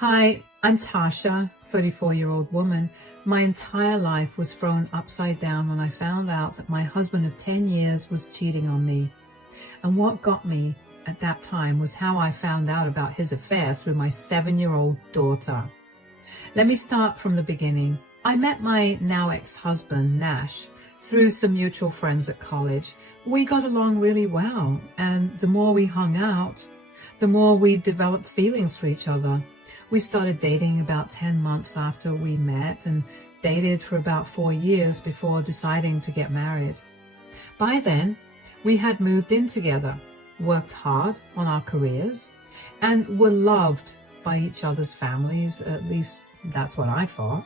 Hi, I'm Tasha, 34-year-old woman. My entire life was thrown upside down when I found out that my husband of 10 years was cheating on me. And what got me at that time was how I found out about his affair through my 7-year-old daughter. Let me start from the beginning. I met my now ex-husband, Nash, through some mutual friends at college. We got along really well, and the more we hung out, the more we developed feelings for each other. We started dating about 10 months after we met and dated for about 4 years before deciding to get married. By then, we had moved in together, worked hard on our careers, and were loved by each other's families. At least that's what I thought.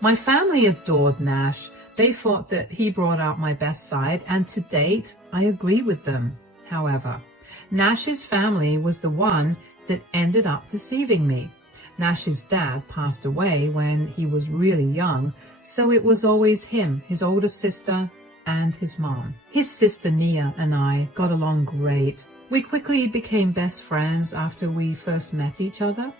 My family adored Nash. They thought that he brought out my best side, and to date, I agree with them. However, Nash's family was the one that ended up deceiving me. Nash's dad passed away when he was really young, so it was always him, his older sister, and his mom. His sister Nia and I got along great. We quickly became best friends after we first met each other.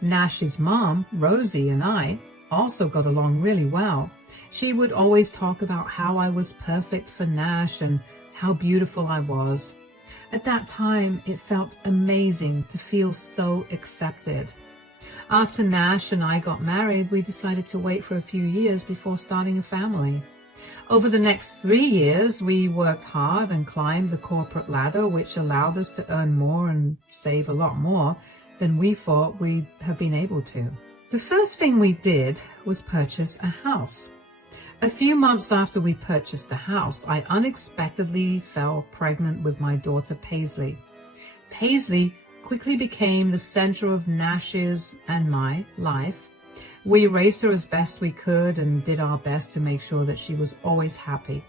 Nash's mom, Rosie, and I also got along really well. She would always talk about how I was perfect for Nash and how beautiful I was. At that time, it felt amazing to feel so accepted. After Nash and I got married, we decided to wait for a few years before starting a family. Over the next 3 years, we worked hard and climbed the corporate ladder, which allowed us to earn more and save a lot more than we thought we'd have been able to. The first thing we did was purchase a house. A few months after we purchased the house, I unexpectedly fell pregnant with my daughter Paisley. Paisley quickly became the center of Nash's and my life. We raised her as best we could and did our best to make sure that she was always happy.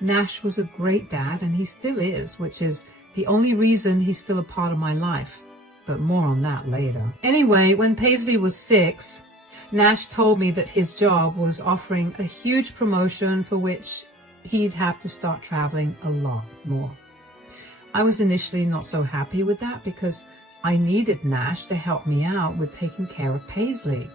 Nash was a great dad, and he still is, which is the only reason he's still a part of my life. But more on that later. Anyway, when Paisley was 6, Nash told me that his job was offering a huge promotion for which he'd have to start traveling a lot more. I was initially not so happy with that because I needed Nash to help me out with taking care of Paisley.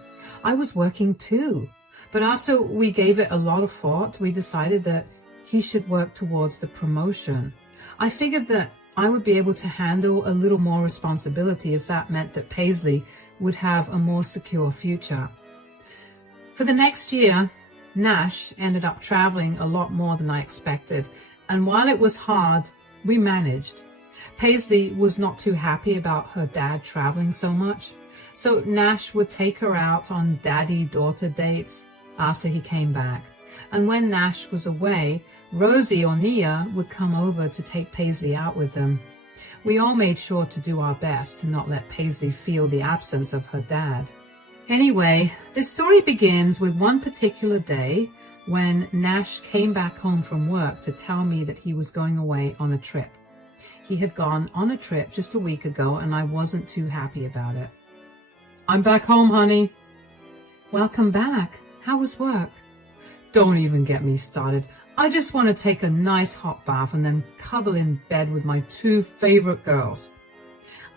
I was working too, but after we gave it a lot of thought, we decided that he should work towards the promotion. I figured that I would be able to handle a little more responsibility if that meant that Paisley would have a more secure future. For the next year, Nash ended up traveling a lot more than I expected, and while it was hard, we managed. Paisley was not too happy about her dad traveling so much, so Nash would take her out on daddy-daughter dates after he came back. And when Nash was away, Rosie or Nia would come over to take Paisley out with them. We all made sure to do our best to not let Paisley feel the absence of her dad. Anyway, this story begins with one particular day when Nash came back home from work to tell me that he was going away on a trip. He had gone on a trip just a week ago, and I wasn't too happy about it. "I'm back home, honey." "Welcome back. How was work?" "Don't even get me started. I just want to take a nice hot bath and then cuddle in bed with my 2 favorite girls."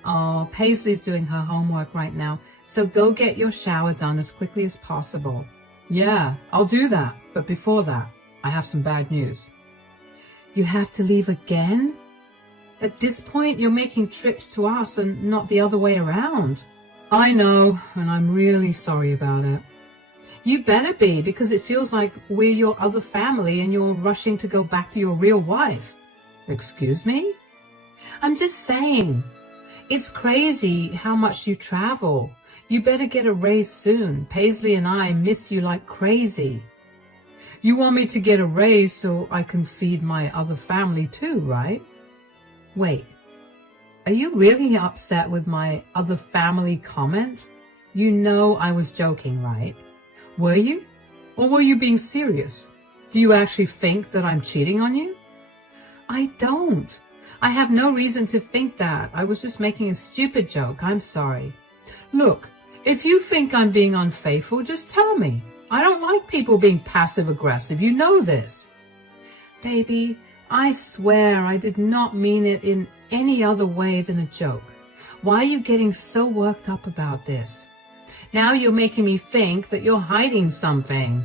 "Oh, Paisley's doing her homework right now, so go get your shower done as quickly as possible." "Yeah, I'll do that, but before that, I have some bad news." "You have to leave again? At this point, you're making trips to us and not the other way around." "I know, and I'm really sorry about it." "You better be, because it feels like we're your other family and you're rushing to go back to your real wife." "Excuse me?" "I'm just saying, it's crazy how much you travel. You better get a raise soon. Paisley and I miss you like crazy." "You want me to get a raise so I can feed my other family too, right?" "Wait, are you really upset with my other family comment? You know I was joking, right?" "Were you? Or were you being serious? Do you actually think that I'm cheating on you?" "I don't. I have no reason to think that. I was just making a stupid joke. I'm sorry." "Look, if you think I'm being unfaithful, just tell me. I don't like people being passive-aggressive. You know this." "Baby, I swear I did not mean it in any other way than a joke. Why are you getting so worked up about this? Now you're making me think that you're hiding something.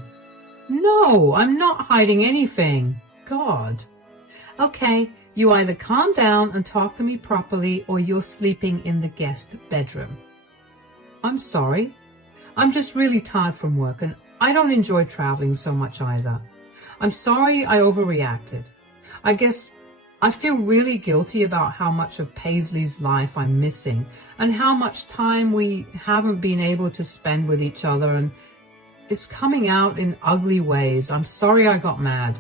No, I'm not hiding anything. God. Okay, you either calm down and talk to me properly or you're sleeping in the guest bedroom. I'm sorry. I'm just really tired from work and I don't enjoy traveling so much either. I'm sorry I overreacted. I guess I feel really guilty about how much of Paisley's life I'm missing and how much time we haven't been able to spend with each other, and it's coming out in ugly ways. I'm sorry I got mad.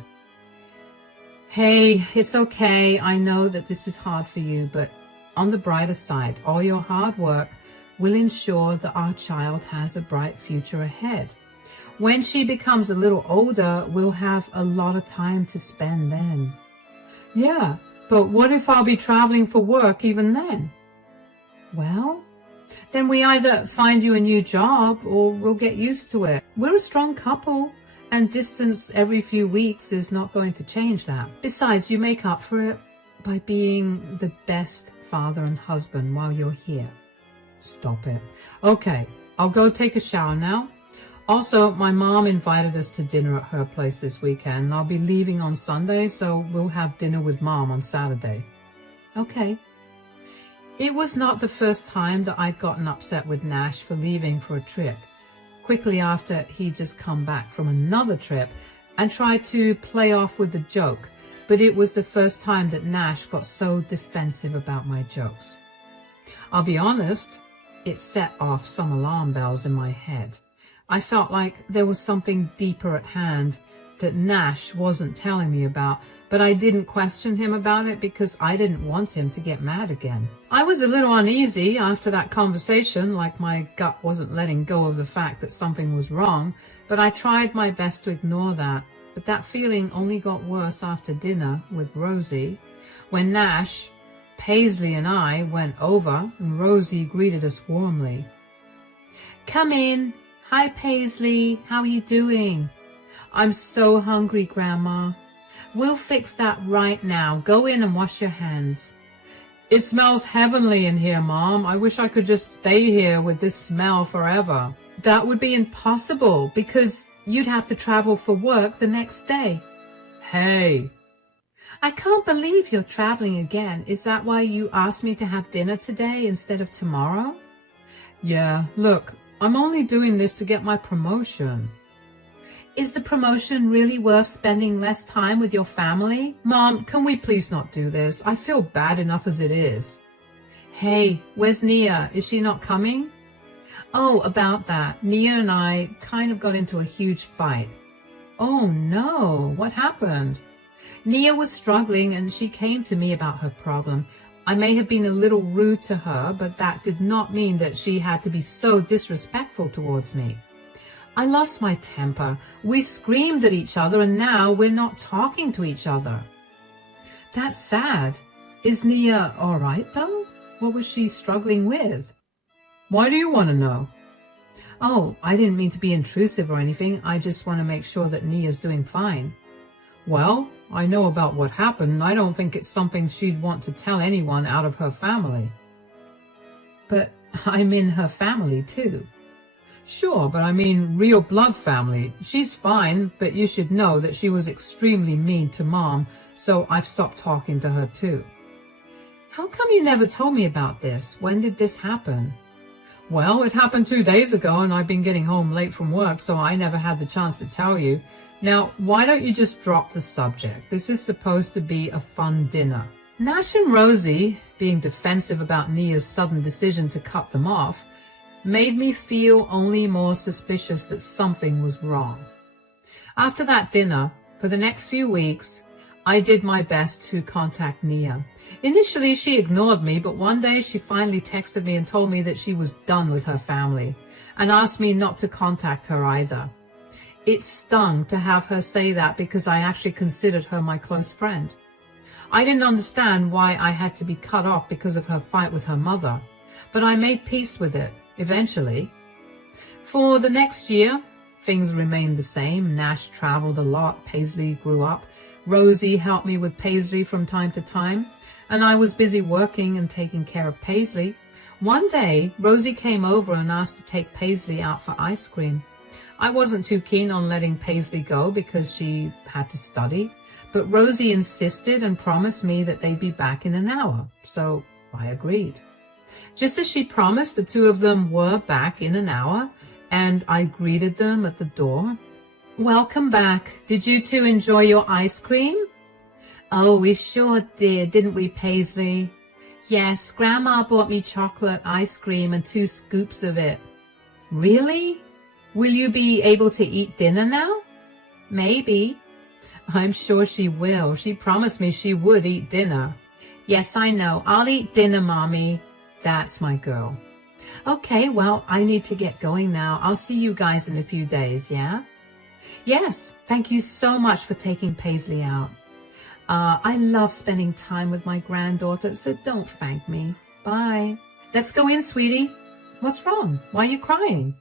Hey, it's okay. I know that this is hard for you, but on the brighter side, all your hard work will ensure that our child has a bright future ahead. When she becomes a little older, we'll have a lot of time to spend then. Yeah, but what if I'll be traveling for work even then? Well, then we either find you a new job or we'll get used to it. We're a strong couple, and distance every few weeks is not going to change that. Besides, you make up for it by being the best father and husband while you're here. Stop it. Okay, I'll go take a shower now. Also, my mom invited us to dinner at her place this weekend. I'll be leaving on Sunday, so we'll have dinner with Mom on Saturday. Okay. It was not the first time that I'd gotten upset with Nash for leaving for a trip. Quickly after, he'd just come back from another trip and tried to play off with the joke, but it was the first time that Nash got so defensive about my jokes. I'll be honest, it set off some alarm bells in my head. I felt like there was something deeper at hand that Nash wasn't telling me about, but I didn't question him about it because I didn't want him to get mad again. I was a little uneasy after that conversation, like my gut wasn't letting go of the fact that something was wrong, but I tried my best to ignore that. But that feeling only got worse after dinner with Rosie, when Nash, Paisley and I went over and Rosie greeted us warmly. Come in. Hi, Paisley. How are you doing? I'm so hungry, Grandma. We'll fix that right now. Go in and wash your hands. It smells heavenly in here, Mom. I wish I could just stay here with this smell forever. That would be impossible because you'd have to travel for work the next day. Hey. I can't believe you're traveling again. Is that why you asked me to have dinner today instead of tomorrow? Yeah, look. I'm only doing this to get my promotion. Is the promotion really worth spending less time with your family? Mom, can we please not do this? I feel bad enough as it is. Hey, where's Nia? Is she not coming? Oh, about that. Nia and I kind of got into a huge fight. Oh no, what happened? Nia was struggling and she came to me about her problem. I may have been a little rude to her, but that did not mean that she had to be so disrespectful towards me. I lost my temper. We screamed at each other and now we're not talking to each other. That's sad. Is Nia all right though? What was she struggling with? Why do you want to know? Oh, I didn't mean to be intrusive or anything. I just want to make sure that Nia's doing fine. Well, I know about what happened. I don't think it's something she'd want to tell anyone out of her family. But I'm in her family too. Sure, but I mean real blood family. She's fine, but you should know that she was extremely mean to Mom, so I've stopped talking to her too. How come you never told me about this? When did this happen? Well, it happened 2 days ago and I've been getting home late from work, so I never had the chance to tell you. Now, why don't you just drop the subject? This is supposed to be a fun dinner. Nash and Rosie, being defensive about Nia's sudden decision to cut them off, made me feel only more suspicious that something was wrong. After that dinner, for the next few weeks, I did my best to contact Nia. Initially, she ignored me, but one day she finally texted me and told me that she was done with her family and asked me not to contact her either. It stung to have her say that because I actually considered her my close friend. I didn't understand why I had to be cut off because of her fight with her mother, but I made peace with it, eventually. For the next year, things remained the same. Nash traveled a lot, Paisley grew up, Rosie helped me with Paisley from time to time, and I was busy working and taking care of Paisley, One day, Rosie came over and asked to take Paisley out for ice cream. I wasn't too keen on letting Paisley go because she had to study, but Rosie insisted and promised me that they'd be back in an hour, so I agreed. Just as she promised, the two of them were back in an hour, and I greeted them at the door. "Welcome back. Did you two enjoy your ice cream?" "Oh, we sure did, didn't we, Paisley?" "Yes, Grandma bought me chocolate ice cream and 2 scoops of it." "Really? Will you be able to eat dinner now?" "Maybe." "I'm sure she will. She promised me she would eat dinner." "Yes, I know. I'll eat dinner, Mommy." That's my girl. "Okay, well, I need to get going now. I'll see you guys in a few days, yeah?" "Yes, thank you so much for taking Paisley out. I love spending time with my granddaughter, so don't thank me. Bye." "Let's go in, sweetie." "What's wrong? Why are you crying?"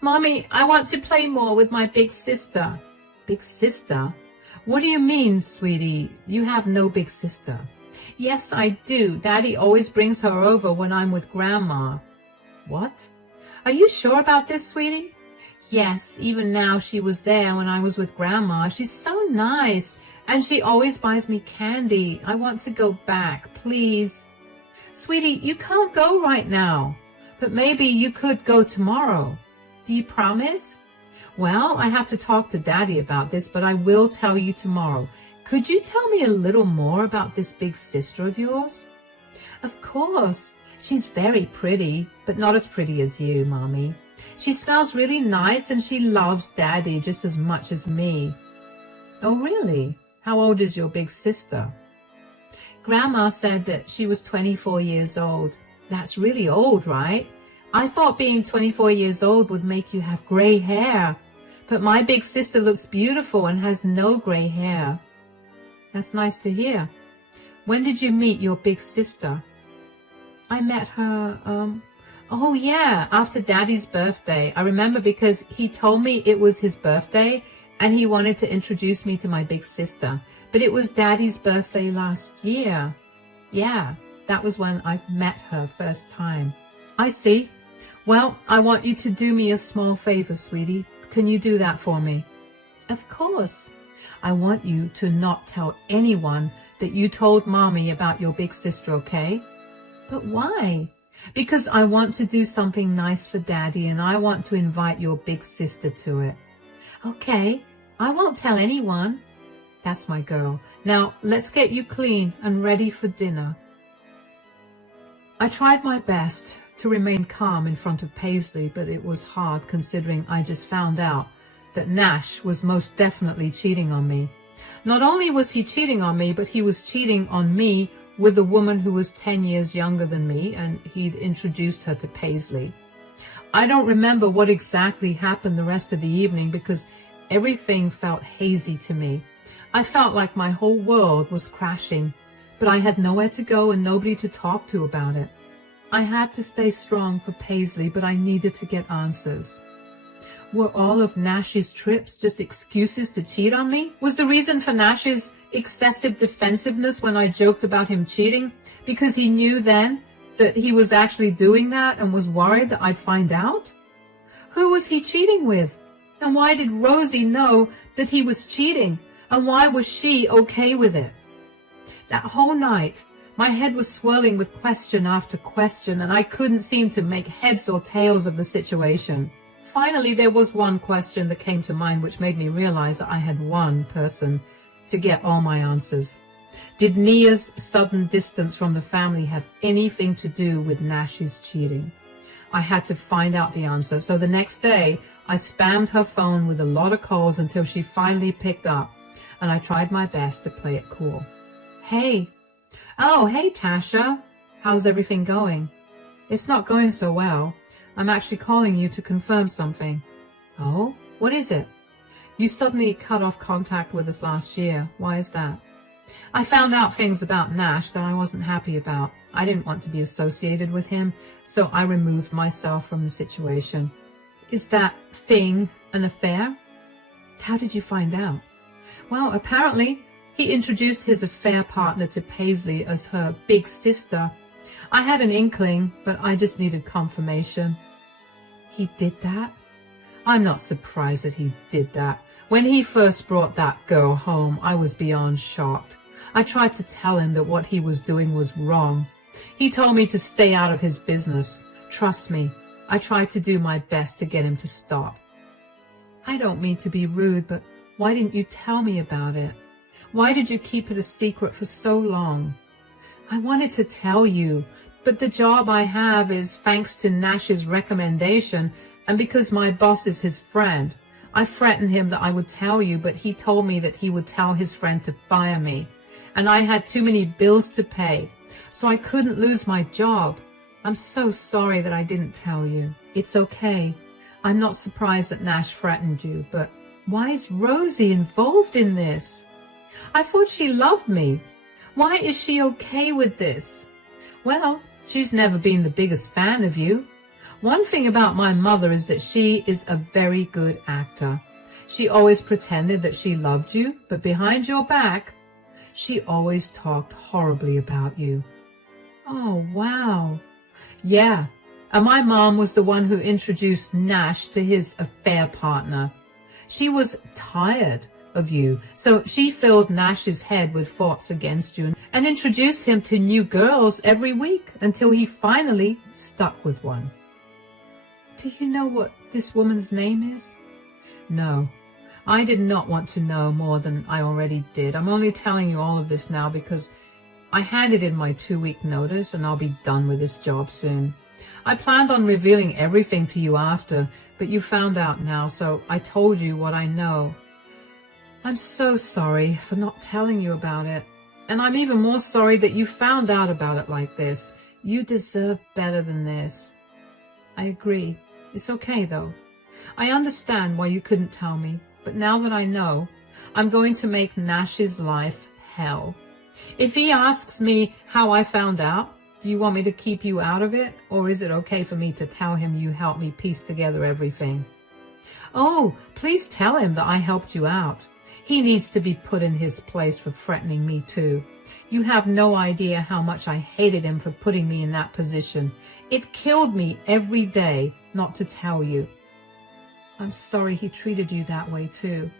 "Mommy, I want to play more with my big sister." "Big sister? What do you mean, sweetie? You have no big sister." "Yes, I do. Daddy always brings her over when I'm with Grandma." "What? Are you sure about this, sweetie?" "Yes, even now she was there when I was with Grandma. She's so nice, and she always buys me candy. I want to go back, please." "Sweetie, you can't go right now, but maybe you could go tomorrow. Do you promise?" "Well, I have to talk to Daddy about this, but I will tell you tomorrow. Could you tell me a little more about this big sister of yours?" "Of course. She's very pretty, but not as pretty as you, Mommy. She smells really nice and she loves Daddy just as much as me." "Oh, really? How old is your big sister?" "Grandma said that she was 24 years old. That's really old, right? I thought being 24 years old would make you have gray hair, but my big sister looks beautiful and has no gray hair." "That's nice to hear. When did you meet your big sister?" "I met her, oh yeah, after Daddy's birthday. I remember because he told me it was his birthday and he wanted to introduce me to my big sister. But it was Daddy's birthday last year. Yeah, that was when I met her first time." "I see. Well, I want you to do me a small favor, sweetie. Can you do that for me?" "Of course. I want you to not tell anyone that you told Mommy about your big sister, okay?" "But why?" "Because I want to do something nice for Daddy and I want to invite your big sister to it." "Okay, I won't tell anyone." That's my girl. Now, let's get you clean and ready for dinner. I tried my best to remain calm in front of Paisley, but it was hard considering I just found out that Nash was most definitely cheating on me. Not only was he cheating on me, but he was cheating on me with a woman who was 10 years younger than me, and he'd introduced her to Paisley. I don't remember what exactly happened the rest of the evening because everything felt hazy to me. I felt like my whole world was crashing, but I had nowhere to go and nobody to talk to about it. I had to stay strong for Paisley, but I needed to get answers. Were all of Nash's trips just excuses to cheat on me? Was the reason for Nash's excessive defensiveness when I joked about him cheating because he knew then that he was actually doing that and was worried that I'd find out? Who was he cheating with? And why did Rosie know that he was cheating? And why was she okay with it? That whole night, my head was swirling with question after question, and I couldn't seem to make heads or tails of the situation. Finally, there was one question that came to mind which made me realize that I had one person to get all my answers. Did Nia's sudden distance from the family have anything to do with Nash's cheating? I had to find out the answer, so the next day I spammed her phone with a lot of calls until she finally picked up, and I tried my best to play it cool. "Hey." "Oh, hey, Tasha. How's everything going?" "It's not going so well. I'm actually calling you to confirm something." "Oh, what is it?" "You suddenly cut off contact with us last year. Why is that?" "I found out things about Nash that I wasn't happy about. I didn't want to be associated with him, so I removed myself from the situation." "Is that thing an affair?" "How did you find out?" "Well, apparently he introduced his affair partner to Paisley as her big sister, I had an inkling, but I just needed confirmation. He did that? I'm not surprised that he did that. When he first brought that girl home, I was beyond shocked. I tried to tell him that what he was doing was wrong. He told me to stay out of his business. Trust me, I tried to do my best to get him to stop. I don't mean to be rude, but why didn't you tell me about it? Why did you keep it a secret for so long? I wanted to tell you, but the job I have is thanks to Nash's recommendation and because my boss is his friend. I threatened him that I would tell you, but he told me that he would tell his friend to fire me. And I had too many bills to pay, so I couldn't lose my job. I'm so sorry that I didn't tell you. It's okay. I'm not surprised that Nash threatened you, but why is Rosie involved in this? I thought she loved me. Why is she okay with this? Well, she's never been the biggest fan of you. One thing about my mother is that she is a very good actor. She always pretended that she loved you, but behind your back, she always talked horribly about you. Oh, wow. Yeah, and my mom was the one who introduced Nash to his affair partner. She was tired of you, so she filled Nash's head with thoughts against you and introduced him to new girls every week until he finally stuck with one. Do you know what this woman's name is? No, I did not want to know more than I already did. I'm only telling you all of this now because I handed in my 2-week notice and I'll be done with this job soon. I planned on revealing everything to you after, but you found out now, so I told you what I know. I'm so sorry for not telling you about it, and I'm even more sorry that you found out about it like this. You deserve better than this. I agree. It's okay, though. I understand why you couldn't tell me, but now that I know, I'm going to make Nash's life hell. If he asks me how I found out, do you want me to keep you out of it, or is it okay for me to tell him you helped me piece together everything? Oh, please tell him that I helped you out. He needs to be put in his place for threatening me too. You have no idea how much I hated him for putting me in that position. It killed me every day not to tell you. I'm sorry he treated you that way too.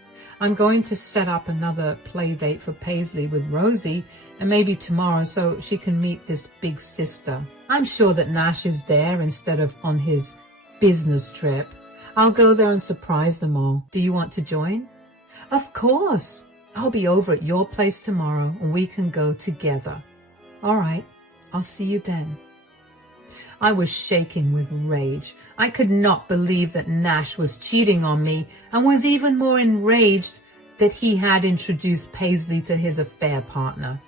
I'm going to set up another play date for Paisley with Rosie, and maybe tomorrow so she can meet this big sister. I'm sure that Nash is there instead of on his business trip. I'll go there and surprise them all. Do you want to join? Of course. I'll be over at your place tomorrow and we can go together. All right, I'll see you then. I was shaking with rage. I could not believe that Nash was cheating on me and was even more enraged that he had introduced Paisley to his affair partner.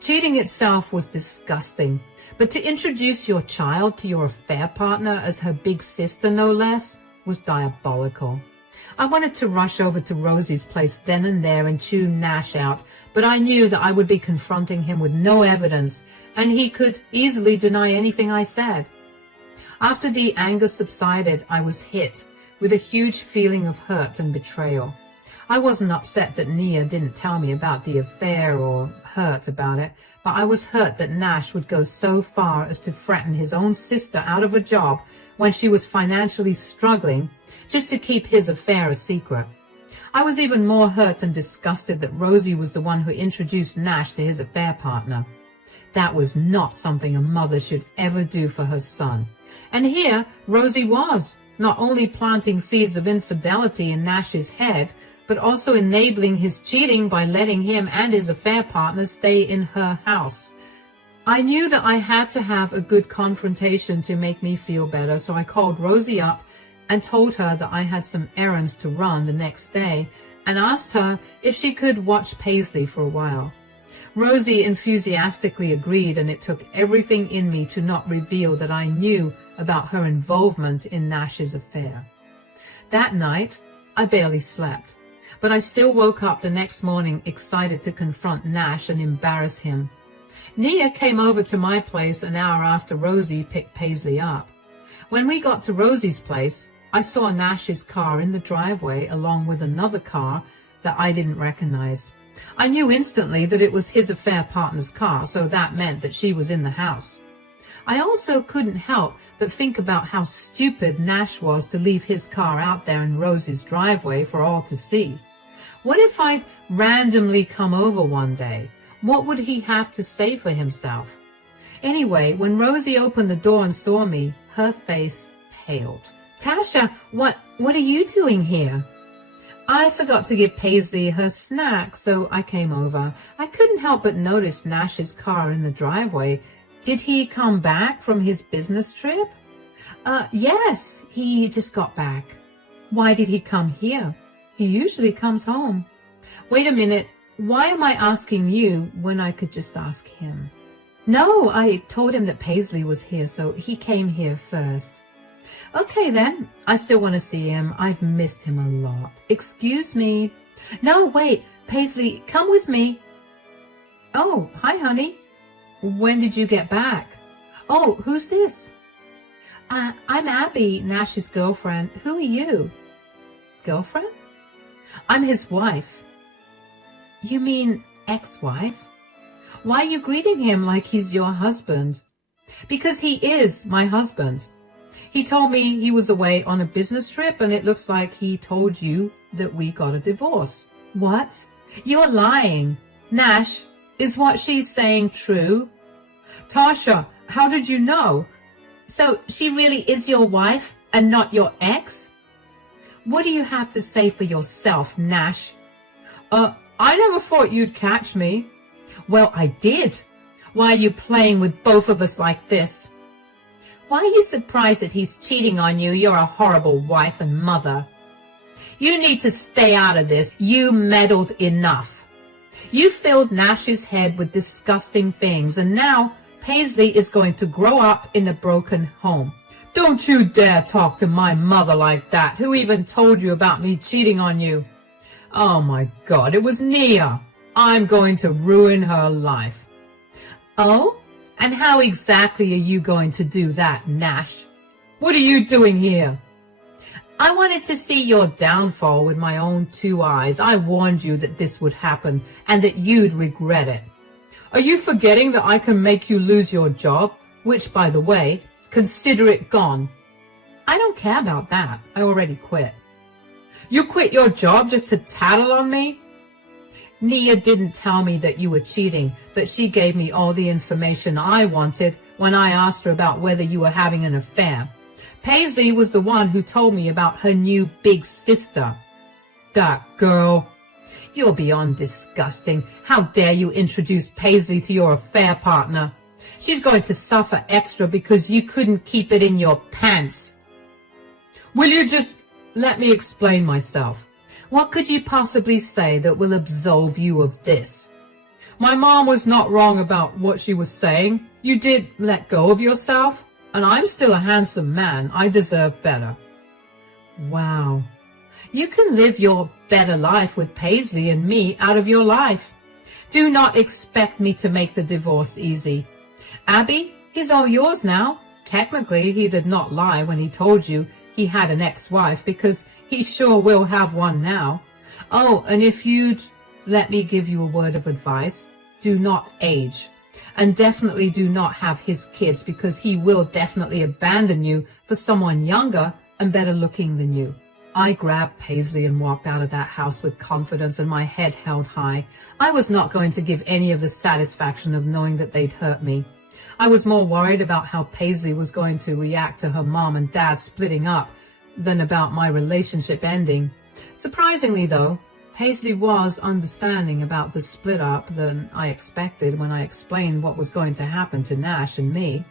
Cheating itself was disgusting, but to introduce your child to your affair partner as her big sister, no less, was diabolical. I wanted to rush over to Rosie's place then and there and chew Nash out, but I knew that I would be confronting him with no evidence, and he could easily deny anything I said. After the anger subsided, I was hit with a huge feeling of hurt and betrayal. I wasn't upset that Nia didn't tell me about the affair or hurt about it, but I was hurt that Nash would go so far as to threaten his own sister out of a job when she was financially struggling just to keep his affair a secret. I was even more hurt and disgusted that Rosie was the one who introduced Nash to his affair partner. That was not something a mother should ever do for her son. And here Rosie was, not only planting seeds of infidelity in Nash's head, but also enabling his cheating by letting him and his affair partner stay in her house. I knew that I had to have a good confrontation to make me feel better, so I called Rosie up and told her that I had some errands to run the next day and asked her if she could watch Paisley for a while. Rosie enthusiastically agreed, and it took everything in me to not reveal that I knew about her involvement in Nash's affair. That night, I barely slept, but I still woke up the next morning excited to confront Nash and embarrass him. Nia came over to my place an hour after Rosie picked Paisley up. When we got to Rosie's place, I saw Nash's car in the driveway along with another car that I didn't recognize. I knew instantly that it was his affair partner's car, so that meant that she was in the house. I also couldn't help but think about how stupid Nash was to leave his car out there in Rosie's driveway for all to see. What if I'd randomly come over one day? What would he have to say for himself? Anyway, when Rosie opened the door and saw me, her face paled. Tasha, what are you doing here? I forgot to give Paisley her snack, so I came over. I couldn't help but notice Nash's car in the driveway. Did he come back from his business trip? Yes, he just got back. Why did he come here? He usually comes home. Wait a minute, why am I asking you when I could just ask him? No, I told him that Paisley was here, so he came here first. Okay then, I still want to see him. I've missed him a lot. Excuse me. No, wait, Paisley, come with me. Oh, hi honey. When did you get back? Oh, who's this? I'm Abby, Nash's girlfriend. Who are you? Girlfriend? I'm his wife. You mean ex-wife? Why are you greeting him like he's your husband? Because he is my husband. He told me he was away on a business trip, and it looks like he told you that we got a divorce. What? You're lying. Nash, is what she's saying true? Tasha, how did you know? So she really is your wife and not your ex? What do you have to say for yourself, Nash? I never thought you'd catch me. Well, I did. Why are you playing with both of us like this? Why are you surprised that he's cheating on you? You're a horrible wife and mother. You need to stay out of this. You meddled enough. You filled Nash's head with disgusting things, and now Paisley is going to grow up in a broken home. Don't you dare talk to my mother like that. Who even told you about me cheating on you? Oh my God, it was Nia. I'm going to ruin her life. Oh? And how exactly are you going to do that, Nash? What are you doing here? I wanted to see your downfall with my own 2 eyes. I warned you that this would happen and that you'd regret it. Are you forgetting that I can make you lose your job? Which, by the way, consider it gone. I don't care about that. I already quit. You quit your job just to tattle on me? Nia didn't tell me that you were cheating, but she gave me all the information I wanted when I asked her about whether you were having an affair. Paisley was the one who told me about her new big sister. That girl. You're beyond disgusting. How dare you introduce Paisley to your affair partner? She's going to suffer extra because you couldn't keep it in your pants. Will you just let me explain myself? What could you possibly say that will absolve you of this? My mom was not wrong about what she was saying. You did let go of yourself, and I'm still a handsome man. I deserve better. Wow. You can live your better life with Paisley and me out of your life. Do not expect me to make the divorce easy. Abby, he's all yours now. Technically, he did not lie when he told you he had an ex-wife, because he sure will have one now. Oh, and if you'd let me give you a word of advice, do not age. And definitely do not have his kids, because he will definitely abandon you for someone younger and better looking than you. I grabbed Paisley and walked out of that house with confidence and my head held high. I was not going to give any of the satisfaction of knowing that they'd hurt me. I was more worried about how Paisley was going to react to her mom and dad splitting up than about my relationship ending. Surprisingly, though, Paisley was understanding about the split up than I expected when I explained what was going to happen to Nash and me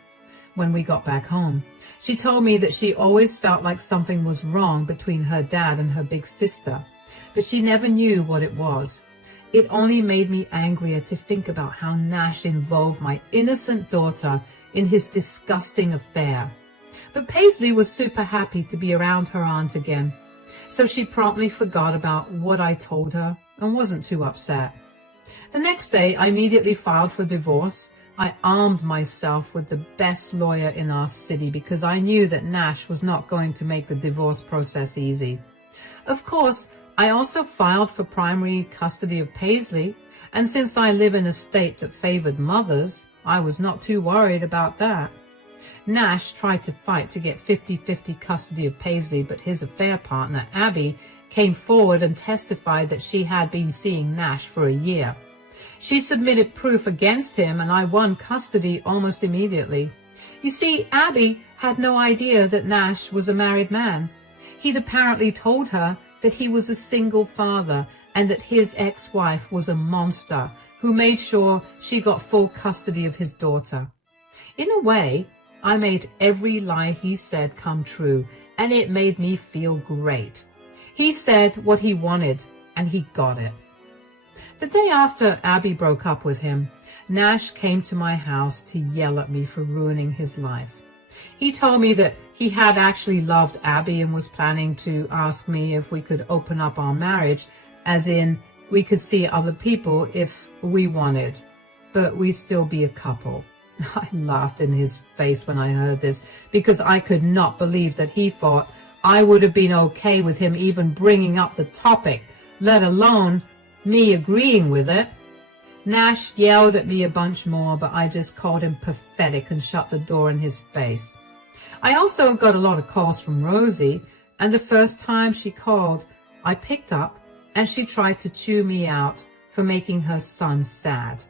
when we got back home. She told me that she always felt like something was wrong between her dad and her big sister, but she never knew what it was. It only made me angrier to think about how Nash involved my innocent daughter in his disgusting affair. But Paisley was super happy to be around her aunt again, so she promptly forgot about what I told her and wasn't too upset. The next day, I immediately filed for divorce. I armed myself with the best lawyer in our city because I knew that Nash was not going to make the divorce process easy. Of course, I also filed for primary custody of Paisley, and since I live in a state that favored mothers, I was not too worried about that. Nash tried to fight to get 50-50 custody of Paisley, but his affair partner, Abby, came forward and testified that she had been seeing Nash for a year. She submitted proof against him, and I won custody almost immediately. You see, Abby had no idea that Nash was a married man. He'd apparently told her that he was a single father and that his ex-wife was a monster who made sure she got full custody of his daughter. In a way, I made every lie he said come true, and it made me feel great. He said what he wanted, and he got it. The day after Abby broke up with him, Nash came to my house to yell at me for ruining his life. He told me that he had actually loved Abby and was planning to ask me if we could open up our marriage, as in we could see other people if we wanted, but we'd still be a couple. I laughed in his face when I heard this, because I could not believe that he thought I would have been okay with him even bringing up the topic, let alone me agreeing with it. Nash yelled at me a bunch more, but I just called him pathetic and shut the door in his face. I also got a lot of calls from Rosie, and the first time she called, I picked up, and she tried to chew me out for making her son sad.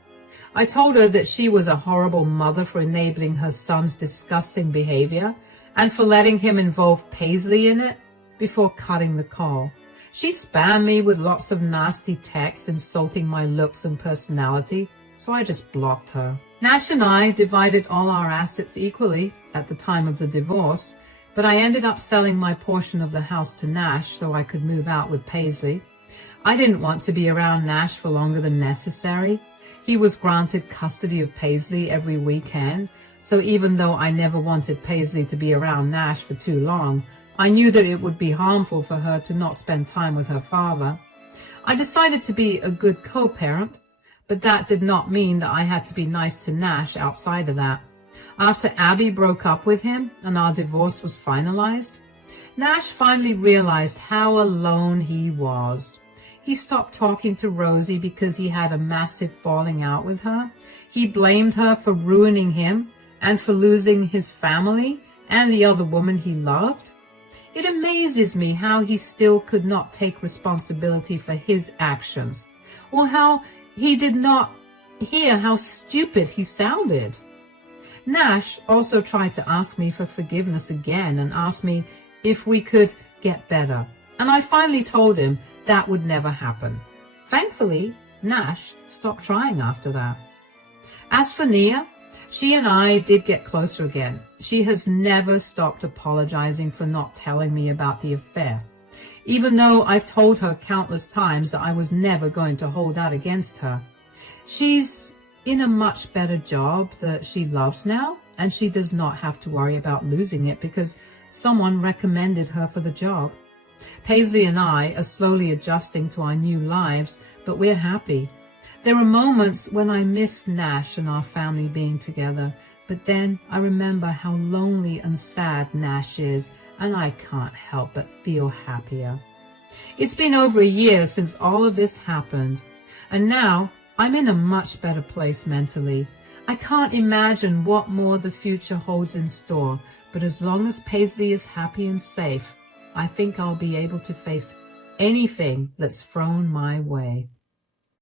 I told her that she was a horrible mother for enabling her son's disgusting behavior and for letting him involve Paisley in it, before cutting the call. She spammed me with lots of nasty texts insulting my looks and personality, so I just blocked her. Nash and I divided all our assets equally at the time of the divorce, but I ended up selling my portion of the house to Nash so I could move out with Paisley. I didn't want to be around Nash for longer than necessary. He was granted custody of Paisley every weekend, so even though I never wanted Paisley to be around Nash for too long, I knew that it would be harmful for her to not spend time with her father. I decided to be a good co-parent, but that did not mean that I had to be nice to Nash outside of that. After Abby broke up with him and our divorce was finalized, Nash finally realized how alone he was. He stopped talking to Rosie because he had a massive falling out with her. He blamed her for ruining him and for losing his family and the other woman he loved. It amazes me how he still could not take responsibility for his actions, or how he did not hear how stupid he sounded. Nash also tried to ask me for forgiveness again and asked me if we could get better, and I finally told him that would never happen. Thankfully, Nash stopped trying after that. As for Nia, she and I did get closer again. She has never stopped apologizing for not telling me about the affair, even though I've told her countless times that I was never going to hold that against her. She's in a much better job that she loves now, and she does not have to worry about losing it because someone recommended her for the job. Paisley and I are slowly adjusting to our new lives, but we're happy. There are moments when I miss Nash and our family being together, but then I remember how lonely and sad Nash is, and I can't help but feel happier. It's been over a year since all of this happened, and now I'm in a much better place mentally. I can't imagine what more the future holds in store, but as long as Paisley is happy and safe, I think I'll be able to face anything that's thrown my way.